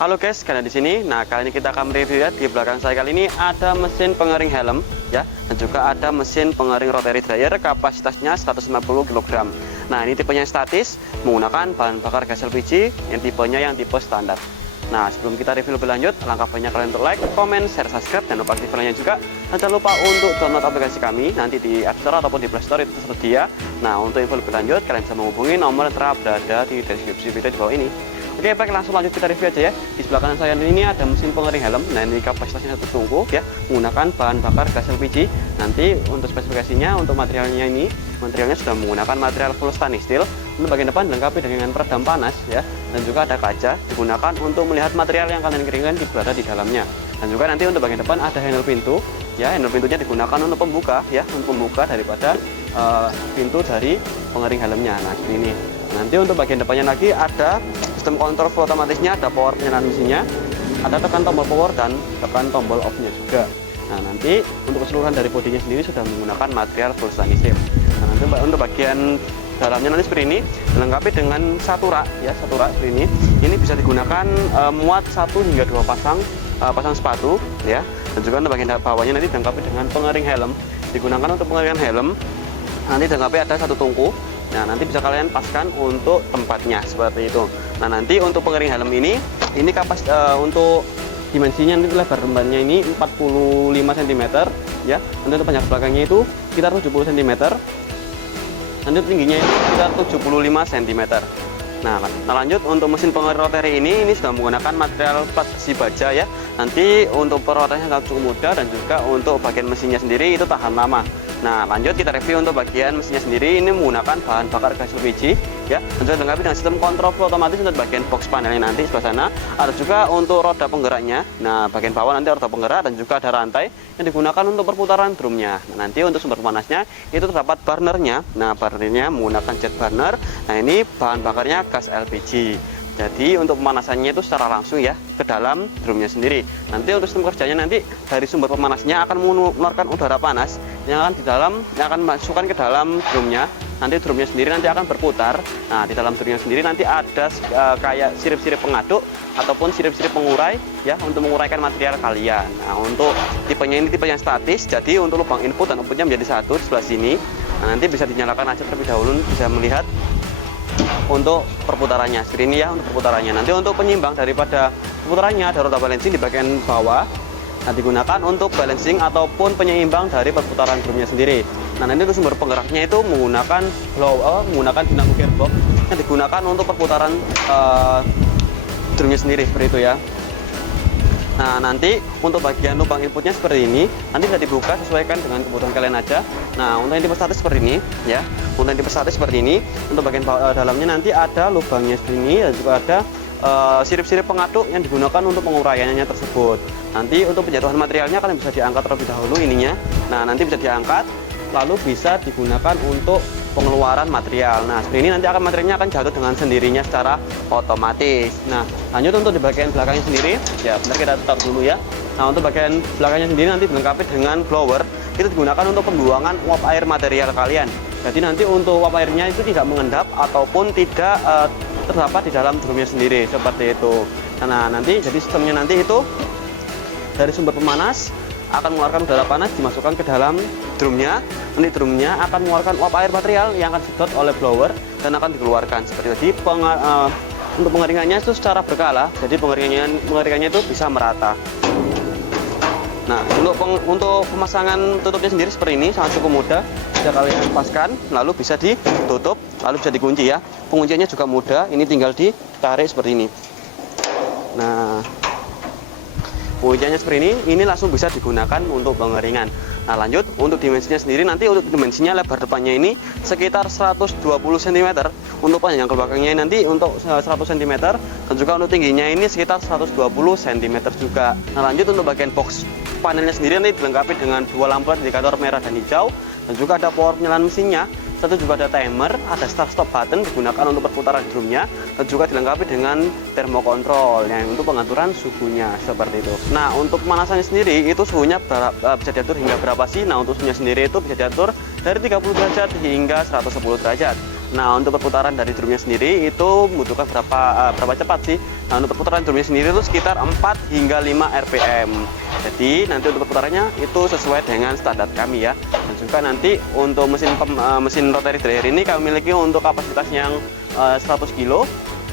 Halo guys, kalian di sini. Nah, kali ini kita akan mereview ya. Di belakang saya kali ini ada mesin pengering helm ya, dan juga ada mesin pengering rotary dryer kapasitasnya 150 kg. Nah, ini tipenya statis menggunakan bahan bakar gas LPG yang tipe standar. Nah, sebelum kita review lebih lanjut, alangkah banyak kalian untuk like, comment, share, subscribe, dan lupa aktif belnya juga. Dan jangan lupa untuk download aplikasi kami nanti di App Store ataupun di Play Store, itu tersedia. Nah, untuk info lebih lanjut kalian bisa menghubungi nomor yang berada di deskripsi video di bawah ini. Oke, baik, langsung lanjut kita review aja ya. Di sebelah kanan saya ini ada mesin pengering helm. Nah, ini kapasitasnya 1 tungku ya, menggunakan bahan bakar gas LPG. Nanti untuk spesifikasinya, untuk materialnya sudah menggunakan material full stainless steel. Untuk bagian depan dilengkapi dengan peredam panas ya, dan juga ada kaca digunakan untuk melihat material yang kalian keringkan berada di dalamnya. Dan juga nanti untuk bagian depan ada handle pintu ya, handle pintunya digunakan untuk pembuka ya, untuk pembuka daripada pintu dari pengering helmnya. Nah, seperti ini. Nanti untuk bagian depannya lagi ada sistem kontrol full otomatisnya, ada power penyalahan mesinnya, ada tekan tombol power dan tekan tombol off-nya juga. Nah, nanti untuk keseluruhan dari bodinya sendiri sudah menggunakan material full stainless steel. Nah, nanti untuk bagian dalamnya nanti seperti ini, dilengkapi dengan satu rak ya, satu rak seperti ini. Ini bisa digunakan muat 1 hingga 2 pasang sepatu ya. Dan juga untuk bagian bawahnya nanti dilengkapi dengan pengering helm. Digunakan untuk pengeringan helm. Nanti dilengkapi ada 1 tungku. Nah, nanti bisa kalian paskan untuk tempatnya seperti itu. Nah, nanti untuk pengering helm ini untuk dimensinya nanti lebar rembannya ini 45 cm ya. Nanti untuk panjang belakangnya itu sekitar 70 cm. Nanti tingginya itu sekitar 75 cm. Nah, lanjut untuk mesin pengering rotary ini sudah menggunakan material plat besi baja ya. Nanti untuk perawatannya sangat cukup mudah, dan juga untuk bagian mesinnya sendiri itu tahan lama. Nah, lanjut kita review untuk bagian mesinnya sendiri. Ini menggunakan bahan bakar gas LPG ya, dan juga dilengkapi dengan sistem kontrol full otomatis untuk bagian box panelnya nanti sebelah sana. Ada juga untuk roda penggeraknya. Nah, bagian bawah nanti roda penggerak, dan juga ada rantai yang digunakan untuk perputaran drumnya. Nah, nanti untuk sumber panasnya itu terdapat burnernya. Nah, burnernya menggunakan jet burner. Nah, ini bahan bakarnya gas LPG. Jadi untuk pemanasannya itu secara langsung ya ke dalam drumnya sendiri. Nanti untuk sistem kerjanya nanti dari sumber pemanasnya akan mengeluarkan udara panas yang akan masukkan ke dalam drumnya. Nanti drumnya sendiri nanti akan berputar. Nah, di dalam drumnya sendiri nanti ada kayak sirip-sirip pengaduk ataupun sirip-sirip pengurai ya, untuk menguraikan material kalian. Nah, untuk tipenya ini tipe yang statis. Jadi untuk lubang input dan outputnya menjadi satu di sebelah sini. Nah, nanti bisa dinyalakan aja terlebih dahulu, bisa melihat untuk perputarannya seperti ini ya, untuk perputarannya. Nanti untuk penyimbang daripada perputarannya ada roda balancing di bagian bawah. Nah, digunakan untuk balancing ataupun penyeimbang dari perputaran drumnya sendiri. Nah, nanti untuk sumber penggeraknya itu menggunakan dinamo gearbox yang digunakan untuk perputaran drumnya sendiri seperti itu ya. Nah, nanti untuk bagian lubang inputnya seperti ini, nanti bisa dibuka sesuaikan dengan kebutuhan kalian aja. Nah, untuk yang tipe statis seperti ini ya, untuk yang tipe statis seperti ini. Untuk bagian dalamnya nanti ada lubangnya seperti ini, dan juga ada sirip-sirip pengaduk yang digunakan untuk penguraiannya tersebut. Nanti untuk penjatuhan materialnya kalian bisa diangkat terlebih dahulu ininya. Nah, nanti bisa diangkat, lalu bisa digunakan untuk pengeluaran material. Nah, seperti ini nanti materialnya akan jatuh dengan sendirinya secara otomatis. Nah, lanjut untuk di bagian belakangnya sendiri ya, bentar kita taruh dulu ya. Nah, untuk bagian belakangnya sendiri nanti dilengkapi dengan blower. Itu digunakan untuk pembuangan uap air material kalian. Jadi nanti untuk uap airnya itu tidak mengendap ataupun tidak terdapat di dalam drumnya sendiri seperti itu. Nah, nanti jadi sistemnya nanti itu dari sumber pemanas akan mengeluarkan udara panas dimasukkan ke dalam drumnya. Nanti drumnya akan mengeluarkan uap air material yang akan disedot oleh blower dan akan dikeluarkan seperti itu. Untuk pengeringannya itu secara berkala, jadi pengeringannya itu bisa merata. Nah, untuk pemasangan tutupnya sendiri seperti ini sangat cukup mudah. Bisa kalian lepaskan, lalu bisa ditutup, lalu bisa dikunci ya. Pengunciannya juga mudah. Ini tinggal ditarik seperti ini. Nah, pengunciannya seperti ini langsung bisa digunakan untuk pengeringan. Nah, lanjut untuk dimensinya sendiri, nanti untuk dimensinya lebar depannya ini sekitar 120 cm. Untuk panjang belakangnya nanti untuk 100 cm, dan juga untuk tingginya ini sekitar 120 cm juga. Nah, lanjut untuk bagian box panelnya sendiri nanti dilengkapi dengan 2 lampu indikator merah dan hijau, dan juga ada power penyalahan mesinnya. Satu juga ada timer, ada start stop button digunakan untuk perputaran drumnya, dan juga dilengkapi dengan thermokontrol yang untuk pengaturan suhunya seperti itu. Nah, untuk pemanasannya sendiri itu suhunya bisa diatur hingga berapa sih? Nah, untuk suhunya sendiri itu bisa diatur dari 30 derajat hingga 110 derajat. Nah, untuk perputaran dari drumnya sendiri itu membutuhkan berapa cepat sih? Nah, untuk perputaran drumnya sendiri itu sekitar 4 hingga 5 RPM. Jadi nanti untuk perputarannya itu sesuai dengan standar kami ya. Dan juga nanti untuk mesin rotary dryer ini kami miliki untuk kapasitas yang 100 kilo,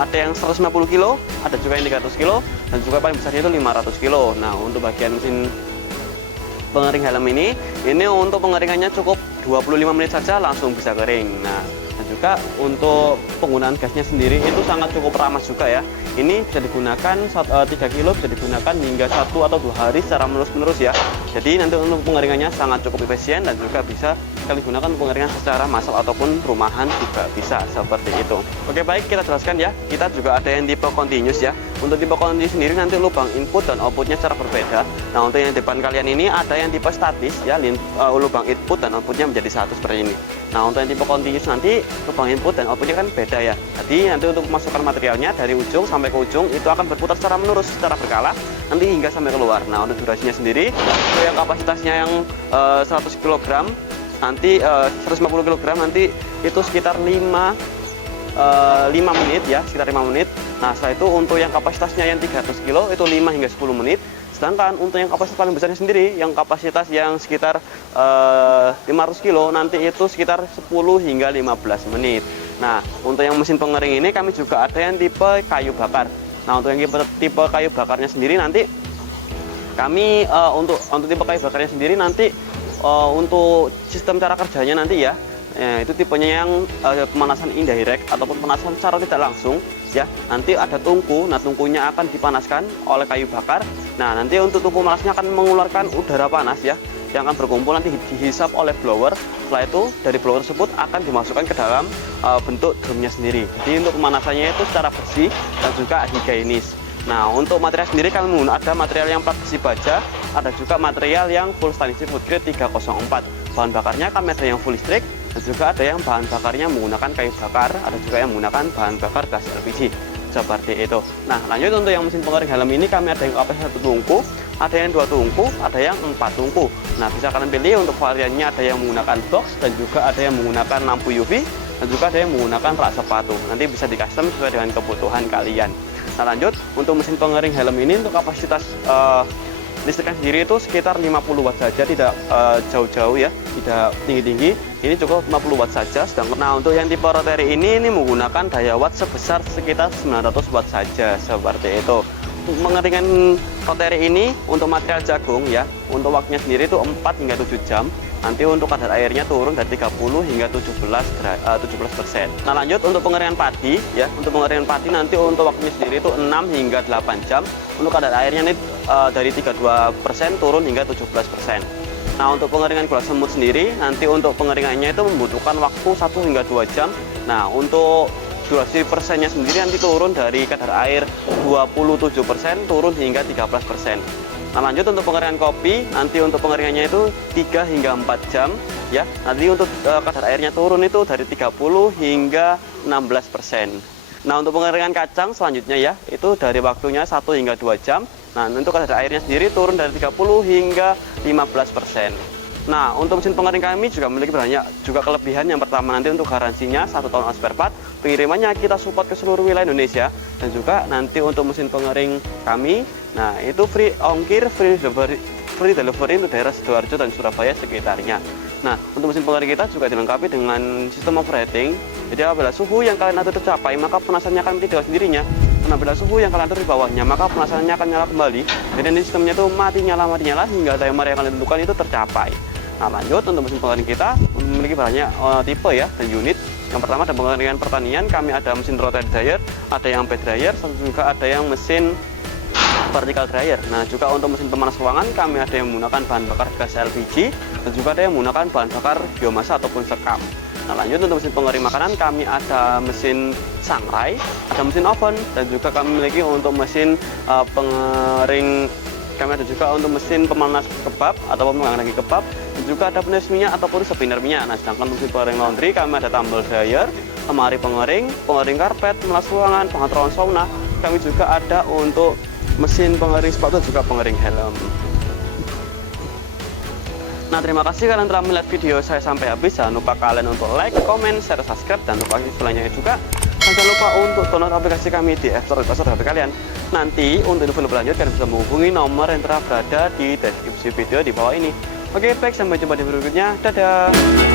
ada yang 150 kilo, ada juga yang 300 kilo, dan juga paling besarnya itu 500 kilo. Nah, untuk bagian mesin pengering helm ini untuk pengeringannya cukup 25 menit saja langsung bisa kering. Nah, dan juga untuk penggunaan gasnya sendiri itu sangat cukup ramah juga ya. Ini bisa digunakan 3 kilo, bisa digunakan hingga 1 atau 2 hari secara menerus ya. Jadi nanti untuk pengeringannya sangat cukup efisien dan juga bisa kali gunakan pengeringan secara massal ataupun rumahan juga bisa seperti itu. Oke, baik, kita jelaskan ya. Kita juga ada yang tipe continuous ya. Untuk tipe continuous sendiri nanti lubang input dan outputnya secara berbeda. Nah, untuk yang depan kalian ini ada yang tipe statis ya, lubang input dan outputnya menjadi satu seperti ini. Nah, untuk yang tipe continuous nanti lubang input dan outputnya kan beda ya. Jadi nanti untuk memasukkan materialnya dari ujung sampai ke ujung itu akan berputar secara menerus, secara berkala nanti hingga sampai keluar. Nah, untuk durasinya sendiri untuk yang kapasitasnya yang 100 kg nanti 150 kg nanti itu sekitar 5 menit ya, sekitar 5 menit. Nah, setelah itu untuk yang kapasitasnya yang 300 kilo itu 5 hingga 10 menit. Sedangkan untuk yang kapasitas paling besarnya sendiri, yang kapasitas yang sekitar 500 kilo nanti itu sekitar 10 hingga 15 menit. Nah, untuk yang mesin pengering ini kami juga ada yang tipe kayu bakar. Nah, untuk yang tipe kayu bakarnya sendiri nanti kami untuk tipe kayu bakarnya sendiri nanti untuk sistem cara kerjanya nanti ya, itu tipenya yang pemanasan indirect ataupun pemanasan secara tidak langsung ya. Nanti ada tungku, nah tungkunya akan dipanaskan oleh kayu bakar. Nah, nanti untuk tungku panasnya akan mengeluarkan udara panas ya, yang akan berkumpul nanti dihisap oleh blower. Setelah itu dari blower tersebut akan dimasukkan ke dalam bentuk drumnya sendiri. Jadi untuk pemanasannya itu secara bersih dan juga higienis. Nah, untuk material sendiri kami ada material yang plat besi baja, ada juga material yang full stainless steel food grade 304. Bahan bakarnya kami ada yang full listrik dan juga ada yang bahan bakarnya menggunakan kayu bakar, ada juga yang menggunakan bahan bakar gas LPG seperti itu. Nah, lanjut untuk yang mesin pengering helm ini kami ada yang kapasitas 1 tungku, ada yang 2 tungku, ada yang 4 tungku. Nah, bisa kalian pilih untuk variannya, ada yang menggunakan box dan juga ada yang menggunakan lampu UV dan juga ada yang menggunakan rak sepatu. Nanti bisa di custom sesuai dengan kebutuhan kalian. Nah, lanjut untuk mesin pengering helm ini untuk kapasitas listriknya sendiri itu sekitar 50 watt saja, tidak jauh-jauh ya, tidak tinggi-tinggi. Ini cukup 50 watt saja. Sedangkan nah, untuk yang tipe rotary ini menggunakan daya watt sebesar sekitar 900 watt saja seperti itu. Untuk mengeringkan rotary ini untuk material jagung ya, untuk waktunya sendiri itu 4 hingga 7 jam. Nanti untuk kadar airnya turun dari 30 hingga 17%. Nah, lanjut untuk pengeringan padi ya. Untuk pengeringan padi nanti untuk waktunya sendiri itu 6 hingga 8 jam. Untuk kadar airnya ini dari 32% turun hingga 17%. Nah, untuk pengeringan gula semut sendiri nanti untuk pengeringannya itu membutuhkan waktu 1 hingga 2 jam. Nah, untuk durasi persennya sendiri nanti turun dari kadar air 27% turun hingga 13%. Nah, lanjut untuk pengeringan kopi, nanti untuk pengeringannya itu 3 hingga 4 jam ya. Nanti untuk kadar airnya turun itu dari 30 hingga 16%. Nah, untuk pengeringan kacang selanjutnya ya, itu dari waktunya 1 hingga 2 jam. Nah, untuk kadar airnya sendiri turun dari 30 hingga 15%. Nah, untuk mesin pengering kami juga memiliki banyak juga kelebihan. Yang pertama nanti untuk garansinya 1 tahun on spare part, pengirimannya kita support ke seluruh wilayah Indonesia, dan juga nanti untuk mesin pengering kami, nah itu free ongkir, free delivery untuk daerah Sidoarjo dan Surabaya sekitarnya. Nah, untuk mesin pengering kita juga dilengkapi dengan sistem overheating. Jadi apabila suhu yang kalian atur tercapai, maka penasannya akan mati dengan sendirinya. Dan apabila suhu yang kalian atur di bawahnya, maka penasannya akan nyala kembali. Jadi sistemnya itu mati nyala hingga timer yang kalian tentukan itu tercapai. Nah, lanjut untuk mesin pengering kita memiliki banyak tipe ya dan unit. Yang pertama ada pengeringan pertanian, kami ada mesin rotary dryer, ada yang bed dryer, dan juga ada yang mesin vertical dryer. Nah, juga untuk mesin pemanas ruangan kami ada yang menggunakan bahan bakar gas LPG dan juga ada yang menggunakan bahan bakar biomasa ataupun sekam. Nah, lanjut untuk mesin pengering makanan kami ada mesin sangrai, ada mesin oven, dan juga kami memiliki untuk mesin pengering. Kami ada juga untuk mesin pemanas kebab ataupun pengering kebab, dan juga ada penulis minyak ataupun spinner minyak. Nah, sedangkan untuk mesin pengering laundry kami ada tumble dryer, lemari pengering karpet, melas ruangan, penghangat ruangan sauna. Kami juga ada untuk mesin pengering sepatu juga pengering helm. Nah, terima kasih kalian telah melihat video saya sampai habis. Jangan lupa kalian untuk like, comment, share, subscribe, dan lupa aktifkan loncengnya juga. Dan jangan lupa untuk download aplikasi kami di App Store atau HP kalian. Nanti untuk info lebih lanjut kalian bisa menghubungi nomor yang telah berada di deskripsi video di bawah ini. Oke, baik, sampai jumpa di video berikutnya. Dadah.